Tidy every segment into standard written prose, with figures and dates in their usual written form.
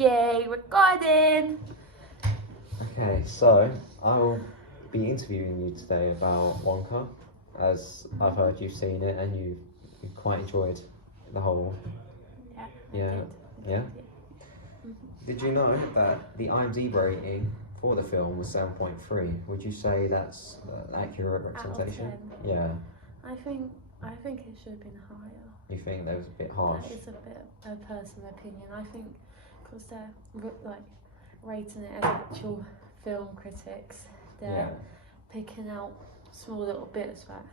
Okay, recording! Okay, so I'll be interviewing you today about Wonka, as I've heard you've seen it and you quite enjoyed the whole. Yeah, Yeah, I did. yeah. Mhm. Did you know that the IMDb rating for the film was 7.3? Would you say that's an accurate representation? Out of 10. Yeah. I think it should have been higher. You think that was a bit harsh? That is a bit a personal opinion. I think because they're like rating it as actual film critics, they're picking out small little bits that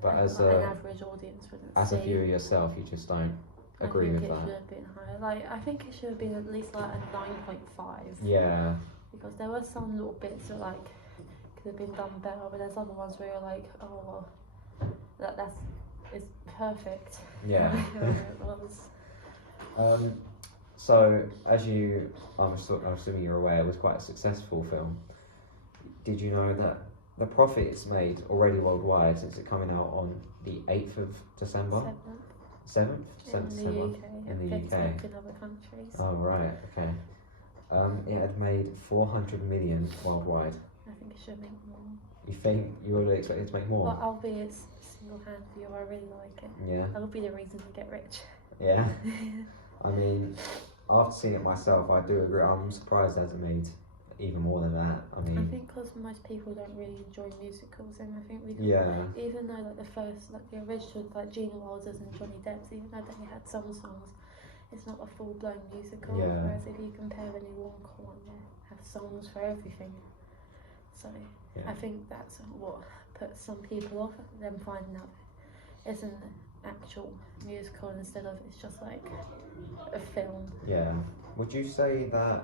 But as an average audience wouldn't as see. a viewer yourself, you just don't agree with that. I think it should have been higher. Like I think it should have been at least like a 9.5. Yeah. Because there were some little bits that like could have been done better, but there's other ones where you're like, oh well, it's perfect. Yeah. It was. So, as I'm assuming you're aware, it was quite a successful film. Did you know that the profit it's made already worldwide since it coming out on the 8th of December? 7th? 7th December? In the UK. In other countries. Oh, right, okay. It had made 400 million worldwide. I think it should make more. You think you would expect it to make more? Well, albeit it's single hand view, I really like it. Yeah. That'll be the reason to get rich. Yeah. I mean, after seeing it myself, I do agree. I'm surprised it hasn't made even more than that. I think because most people don't really enjoy musicals, and I think even though like the original like Gene Wilder's and Johnny Depp's, even though they had some songs, it's not a full blown musical. Yeah. Whereas if you compare the new Wonka one, they have songs for everything. So I think that's what puts some people off them finding out it's an actual musical instead of it's just like a film. Yeah. Would you say that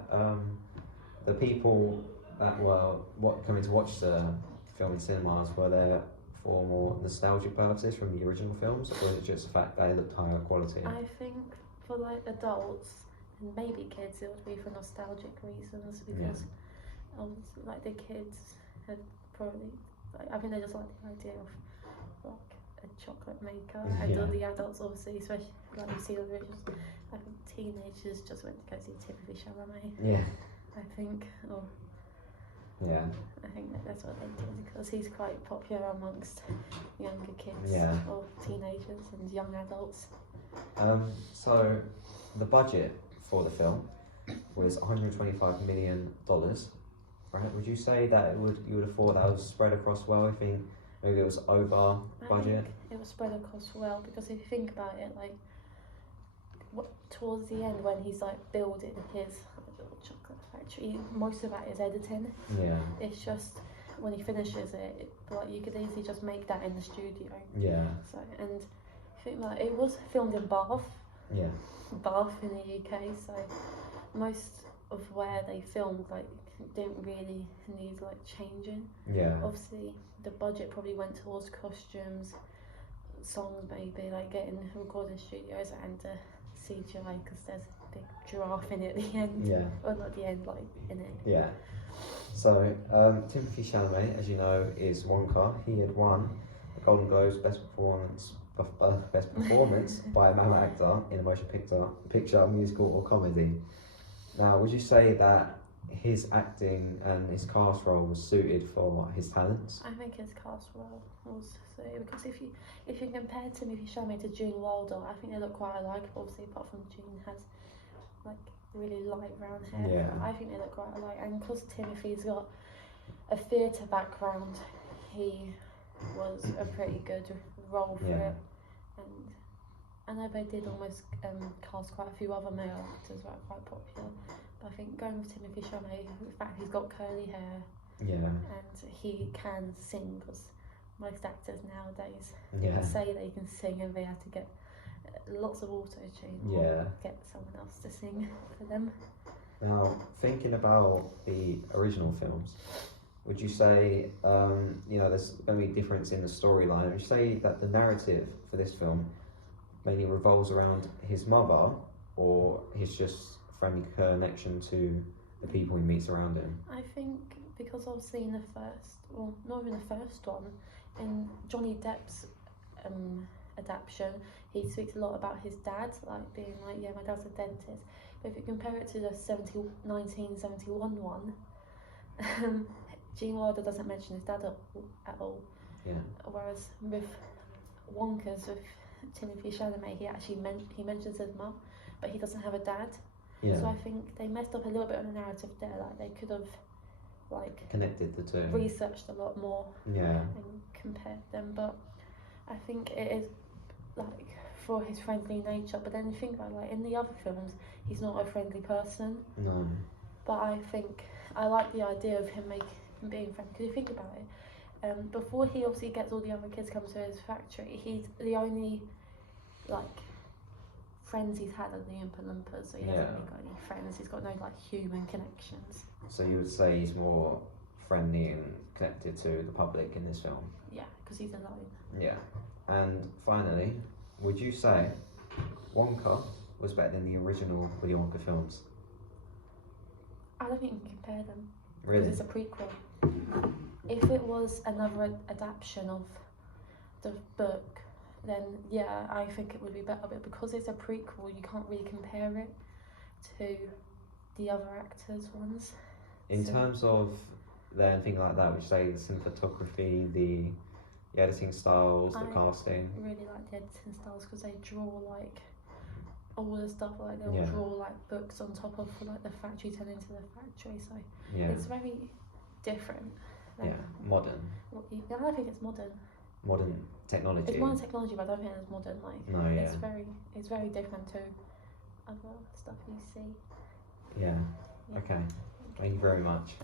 the people that were coming to watch the film in cinemas were there for more nostalgic purposes from the original films, or is it just the fact that they looked higher quality? I think for like adults and maybe kids, it would be for nostalgic reasons because like the kids had probably I think they just like the idea of like a chocolate maker, and the adults obviously, especially like you see the originals, I think teenagers just went to go see Timothy Chalamet. Yeah. I think, I think that's what they did because he's quite popular amongst younger kids or teenagers and young adults. So the budget for the film was $125 million. Right? Would you say that you would have thought that was spread across well? I think maybe it was over budget. I think it was spread across well because if you think about it, like towards the end when he's like building his little chocolate factory, most of that is editing. Yeah. It's just when he finishes it, like you could easily just make that in the studio. Yeah. So and I think like it was filmed in Bath. Yeah. Bath in the UK, so most of where they filmed like didn't really need like changing. Yeah. Obviously the budget probably went towards costumes, songs maybe, like getting recording studios and CGI because there's a big giraffe in it at the end. Yeah. Or not the end, like in it. Yeah. So Timothy Chalamet, as you know, is Wonka. He had won the Golden Globes Best Performance by a male actor in a motion picture, musical or comedy. Now, would you say that his acting and his cast role was suited for his talents? I think his cast role was suited because if you compare Timothy Chalamet to Gene Wilder, I think they look quite alike. Obviously, apart from Gene has like really light brown hair. Yeah. I think they look quite alike, and because Timothy's got a theatre background, he was a pretty good role for it. And I know they did almost cast quite a few other male actors that are quite popular. But I think going with Timothy Chalamet, the fact he's got curly hair, and he can sing, because most actors nowadays say they can sing and they have to get lots of auto-tune or get someone else to sing for them. Now, thinking about the original films, would you say, there's going to be a difference in the storyline? Would you say that the narrative for this film mainly revolves around his mother, or his just friendly connection to the people he meets around him? I think because obviously in the first, well, not even the first one, in Johnny Depp's adaptation, he speaks a lot about his dad, like being like, yeah, my dad's a dentist. But if you compare it to the 1971 one, Gene Wilder doesn't mention his dad at all. Yeah. Whereas with Wonka's with Timothy Chalamet, he mentions his mum, but he doesn't have a dad. Yeah. So I think they messed up a little bit on the narrative there. Like they could have connected the two. Researched a lot more. Yeah. And compared them, but I think it is like for his friendly nature. But then you think about like in the other films, he's not a friendly person. No. But I think I like the idea of him being friendly. Because you think about it, before he obviously gets all the other kids come to his factory, he's the only like friends he's had are the Oompa Loompas. So he hasn't really got any friends. He's got no like human connections. So you would say he's more friendly and connected to the public in this film? Yeah, because he's alone. Yeah. And finally, would you say Wonka was better than the original Willy Wonka films? I don't think you can compare them. Really? Because it's a prequel. If it was another adaptation of the book, then yeah, I think it would be better. But because it's a prequel, you can't really compare it to the other actors' ones. In terms of anything like that, would you say the cinematography, the editing styles, the casting? I really like the editing styles because they draw like all the stuff, like they'll draw like books on top of like the factory turning into the factory, so it's very different. Modern. I don't think it's modern. Modern technology. It's modern technology, but I don't think it's modern. It's very different to other stuff you see. Yeah. Okay. Thank you very much.